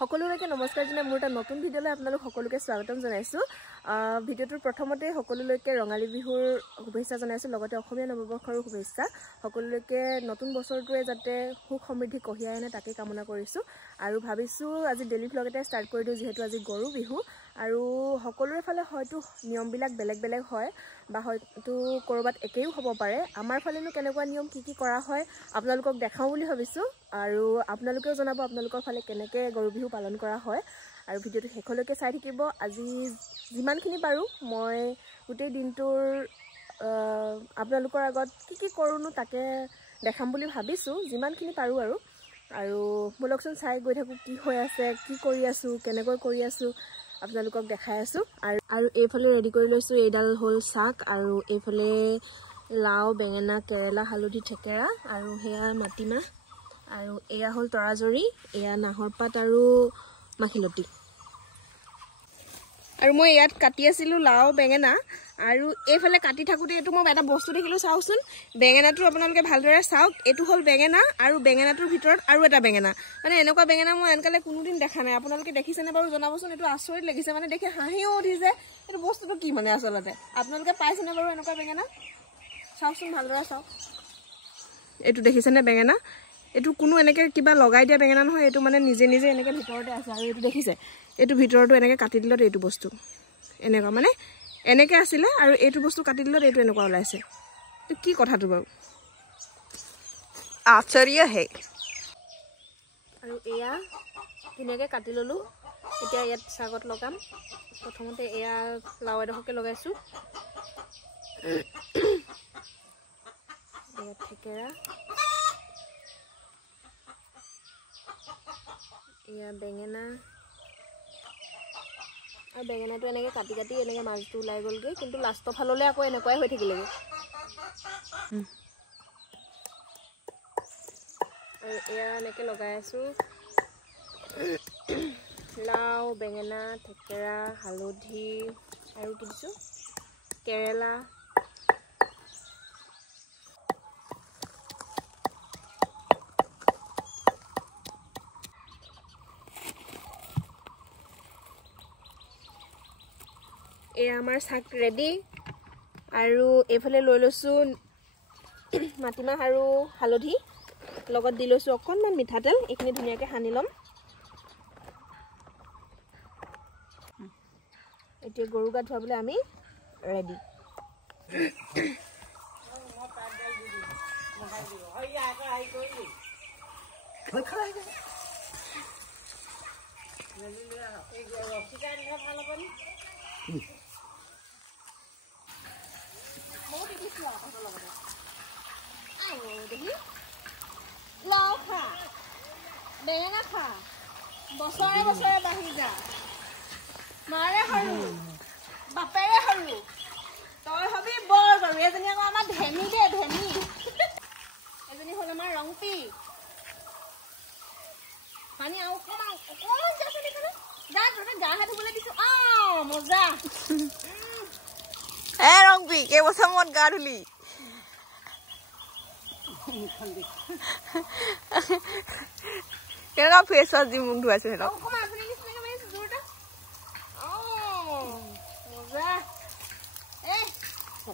সকলোকে নমস্কাৰ জনাই মোৰ এটা নতুন ভিডিঅ'লৈ আপোনালোক সকলোকে স্বাগতম জনাইছো ভিডিঅ'টোৰ প্ৰথমতে সকলোলৈকে ৰঙালী বিহুৰ শুভেচ্ছা জনাইছো লগতে অসমীয়া নৱবৰ্ষৰ শুভেচ্ছা সকলোলৈকে নতুন বছৰটোৱে যাতে সুখ সমৃদ্ধি কঢ়িয়াই আনে তাকে কামনা কৰিছো আৰু ভাবিছো আজি ডেইলি ভ্লগ এটা ষ্টাৰ্ট কৰি দিও যেহেতু আজি গৰু বিহু আৰু সকলোৰে ফালে হয়তো নিয়মবিলাক বেলেগ বেলেগ হয় বা হয়তো কৰবাত একেই হ'ব পাৰে আমাৰ ফালেনো কেনেকুৱা নিয়ম কি কৰা হয় আপোনালোকক দেখাও বুলি ভাবিছো আৰু আপোনালোকেও জনাব আপোনালোকৰ ফালে কেনেকৈ গৰু বিহু পালন কৰা হয় আৰু ভিডিঅ'টো শেষলৈকে চাই থাকিব আজি যিমানখিনি পাৰো মই গোটেই দিনটোৰ আপোনালোকৰ আগত কি কৰোনো তাকে দেখাম বুলি ভাবিছো যিমানখিনি পাৰো আৰু বলকচোন চাই গৈ থাকো কি হৈ আছে কি কৰি আছো কেনেকৈ কৰি আছো আপোনালোকক দেখাই আছো আৰু এইফালে ৰেডি কৰি লৈছো এইডাল হল শাক আৰু এইফালে লাও বেঙেনা কেৰেলা হালধি থেকেৰা আৰু হেয়া মাটিমাহ আৰু এয়া হল তৰাজৰি এয়া নাহৰ পাত আৰু মাখিলতি আৰু মই ইয়াত কাটি আছিলো লাও বেঙেনা আৰু এইফালে কাটি থাকোতে এটো মই এটা বস্তু দেখিলো চাওকচোন বেঙেনাটো আপোনালোকে ভালদৰে চাওক এটো হল বেঙেনা আৰু বেঙেনাটোৰ ভিতৰত আৰু এটা বেঙেনা মানে এনেকুৱা বেঙেনা মই আনকালে কোনোদিন দেখা নাই আপোনালোকে দেখিছেনে বাৰু জনাবচোন এটো আচৰিত লাগিছে মানে দেখি হাঁহিও উঠিছে এটো বস্তুটো কি মানে আচলতে আপোনালোকে পাইছেনে বাৰু এনেকুৱা বেঙেনা চাওকচোন ভালদৰে চাওক এটো দেখিছেনে বেঙেনা এটো কোনো এনেকে কিবা লগাই দিয়া বেঙেনা নহয় এটো মানে নিজে নিজে এনেকে ভিতৰতে আছে আৰু এটো দেখিছে এটো ভিতৰটো এনেকে কাটি দিলত এটো বস্তু এনেকা মানে এনেকে আছিলে আৰু এটো বস্তু কাটি দিলত এটো এনেকুৱা ওলাইছে তো কি কথাটো বাৰু আশ্চৰ্য হে আৰু এয়া ধুনীয়াকে কাটি ললো এতিয়া ইয়াত সাগত লগাম প্ৰথমতে এয়া লাও এডখকে লগাইছো এয়া থেকেৰা এয়া বেঙেনা আৰু বেঙেনাটো এনেকে কাটি কাটি এনেকে মাছটো ওলাই গলগে কিন্তু লাষ্টৰ ফাললে আকৌ এনেকুৱাই হৈ থাকিলেগে আৰু এয়া এনেকে লগাই আছো লাও বেঙেনা থেকেৰা হালধি আৰু কি দিছো কেৰেলা এয়া আমাৰ শাক ৰেডি আৰু এইফালে লৈ লৈছো মাটিমাহ আৰু হালধি লগত দি লৈছো অকণমান মিঠাতেল এইখিনি ধুনীয়াকে সানি ল'ম এতিয়া গৰু গা ধুৱাবলৈ আমি ৰেডি লাও খা বেঙেনা খা বছৰে বছৰে বাঢ়ি যা মাৰে সৰু বাপেৰে সৰু তই হবি বৰ গৰু এজনী আকৌ আমাৰ ধেমি দে ধেমি এজনী হ'ল আমাৰ ৰংপি পানী আৰু অকণমান যা তহঁতে গা হাত ধুবলৈ দিছো মজা ৰংপি কেইবছৰ মূৰত গা ধুলি কেনেকুৱা ফ্ৰেছ আজি মুখ ধুৱাইছে সিহঁতক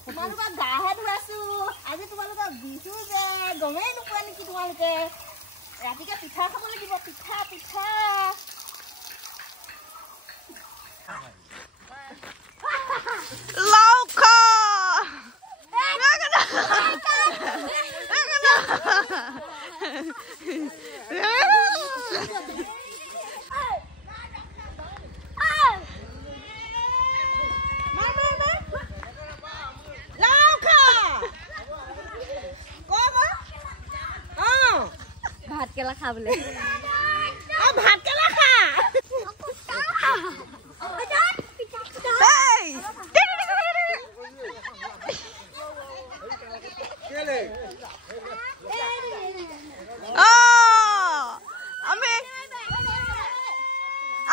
তোমালোকৰ গাহে ধুৱাইছো আজি তোমালোকৰ বিহু যে গমেই নোপোৱা নেকি তোমালোকে ৰাতিকে পিঠা খাব লাগিব পিঠা পিঠা লাও খা ভাত কেলা খা বোলে ভাত কেলা খা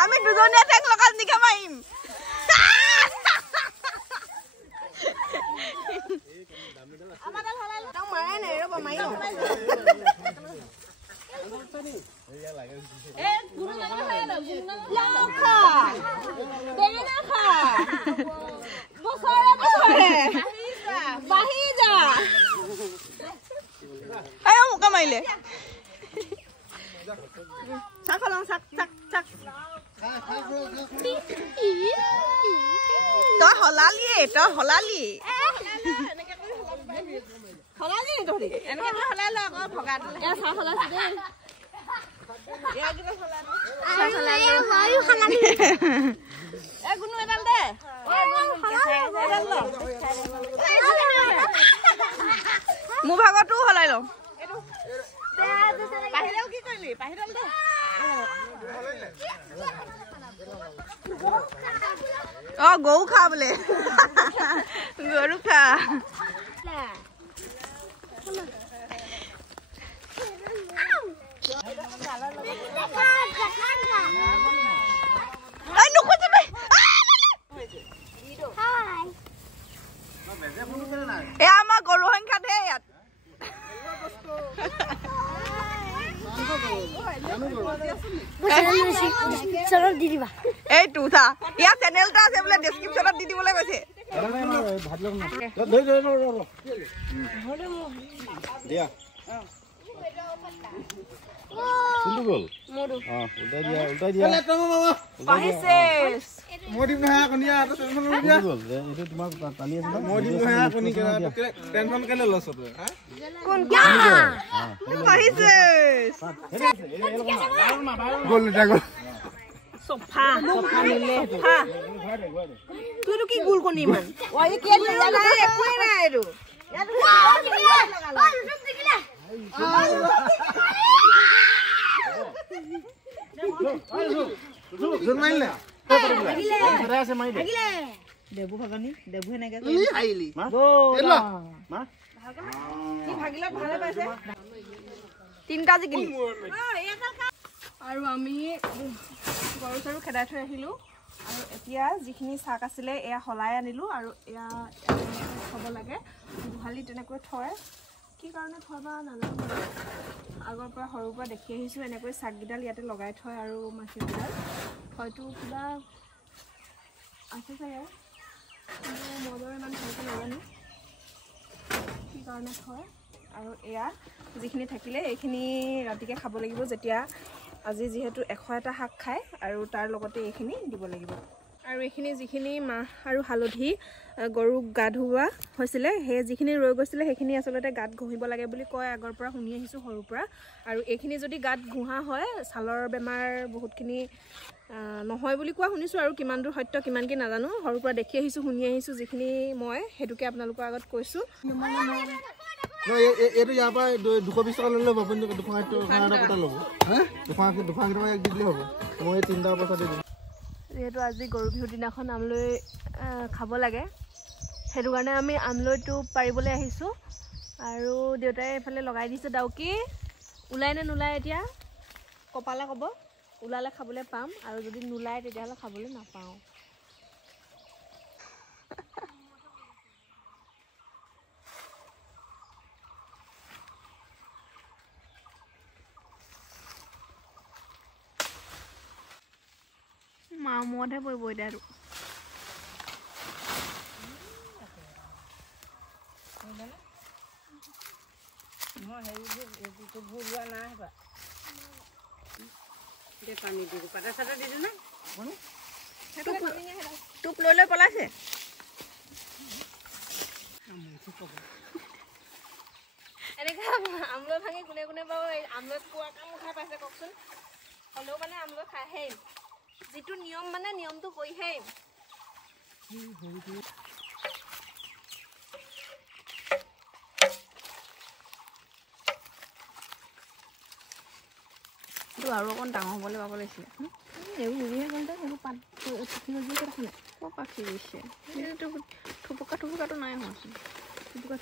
আমি দুজনীয়া টেক লগাল নিকা মাৰিম মাৰাই নাই ৰ'ব মাৰি তই হলালি মোৰ ভাগতো হলাই লওঁ গৰু খা বোলে গৰু খা আমাৰ গৰু সংখ্যা ধেৰ ইয়াত এইটো চা ইয়াৰ চেনেলটা আছে বোলে ডেছক্ৰিপশ্যনত দি দিবলৈ কৈছে তুইতো কি গোল কণী ইমান তিনটা জিকিলি আৰু আমি গৰু চৰু খেদাই থৈ আহিলো আৰু এতিয়া যিখিনি শাক আছিলে এয়া হলাই আনিলো আৰু এয়া থব লাগে গোহালি তেনেকৈ থয় কি কাৰণে থয় বা নাজানো আগৰ পৰা সৰুৰ পৰা দেখি আহিছো এনেকৈ শাকগিডাল ইয়াতে লগাই থয় আৰু মাখিগিডাল হয়তো কিবা আছে চাগে মজৰ ইমান ভালকৈ নাজানো কি কাৰণে থয় আৰু এয়া যিখিনি থাকিলে এইখিনি ৰাতিকে খাব লাগিব যেতিয়া আজি যিহেতু 100টা শাক খায় আৰু তাৰ লগতে এইখিনি দিব লাগিব আৰু এইখিনি যিখিনি মাহ আৰু হালধি গৰুক গা ধুওৱা হৈছিলে সেই যিখিনি ৰৈ গৈছিলে সেইখিনি আচলতে গাত ঘঁহিব লাগে বুলি কয় আগৰ পৰা শুনি আহিছোঁ সৰুৰ পৰা আৰু এইখিনি যদি গাত ঘঁহা হয় ছালৰ বেমাৰ বহুতখিনি নহয় বুলি কোৱা শুনিছোঁ আৰু কিমান দূৰ সত্য কিমান কি নাজানো সৰুৰ পৰা দেখি আহিছোঁ শুনি আহিছোঁ যিখিনি মই সেইটোকে আপোনালোকৰ আগত কৈছোঁ এইটো ইয়াৰ পৰা 220 টকা লৈ ল'ব আপুনি 200 টকা ল'ব হ্যাঁ 200 টকা দি দিলে হ'ব মই 3টা পইচা দি দিম যেহেতু আজি গৰু বিহুৰ দিনাখন আমলৈ খাব লাগে সেইটো কাৰণে আমি আমলৈটো পাৰিবলৈ আহিছোঁ আৰু দেউতাই এইফালে লগাই দিছে ডাউকি ওলাই নে নোলায় এতিয়া কপালে ক'ব ওলালে খাবলৈ পাম আৰু যদি নোলায় তেতিয়াহ'লে খাবলৈ নাপাওঁ মূৰতহে পৰিব এতিয়া আৰু টোপ লৈ লৈ পলাইছে এনেকৈ আমলৈ ভাঙি কোনে কোনে বাৰু আমলৈ পোৱা কাম খাই পাইছে কওকচোন হ'লেও মানে আমলৈ খাইহে যিটো নিয়ম মানে নিয়মটো কৰিহে আৰু অকণ ডাঙৰ হ'বলৈ পাব লাগিছিলে এইবোৰ বুজিহে গ'ল সেইবোৰ পাত পাখি গজি দেখা নাই বৰ পাখি গৈছে এইটো থুপুকাটো নাই হোৱাচোন থুপুকা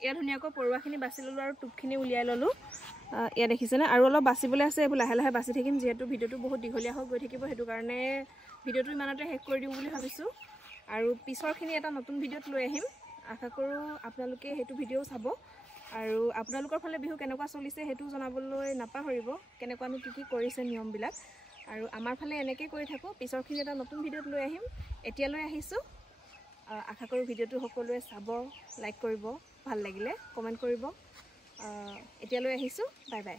এয়া ধুনীয়াকৈ পৰুৱাখিনি বাছি ল'লোঁ আৰু টোপখিনি উলিয়াই ল'লোঁ এয়া দেখিছেনে আৰু অলপ বাচিবলৈ আছে এইবোৰ লাহে লাহে বাচি থাকিম যিহেতু ভিডিঅ'টো বহুত দীঘলীয়া হৈ গৈ থাকিব সেইটো কাৰণে ভিডিঅ'টো ইমানতে শেষ কৰি দিওঁ বুলি ভাবিছোঁ আৰু পিছৰখিনি এটা নতুন ভিডিঅ'ত লৈ আহিম আশা কৰোঁ আপোনালোকে সেইটো ভিডিঅ'ও চাব আৰু আপোনালোকৰ ফালে বিহু কেনেকুৱা চলিছে সেইটো জনাবলৈ নাপাহৰিব কেনেকুৱানো কি কৰিছে নিয়মবিলাক আৰু আমাৰ ফালে এনেকৈ কৰি থাকোঁ পিছৰখিনি এটা নতুন ভিডিঅ'ত লৈ আহিম এতিয়ালৈ আহিছোঁ আশা কৰোঁ ভিডিঅ'টো সকলোৱে চাব লাইক কৰিব ভাল লাগিলে কমেণ্ট কৰিব এতিয়ালৈ আহিছোঁ বাই বাই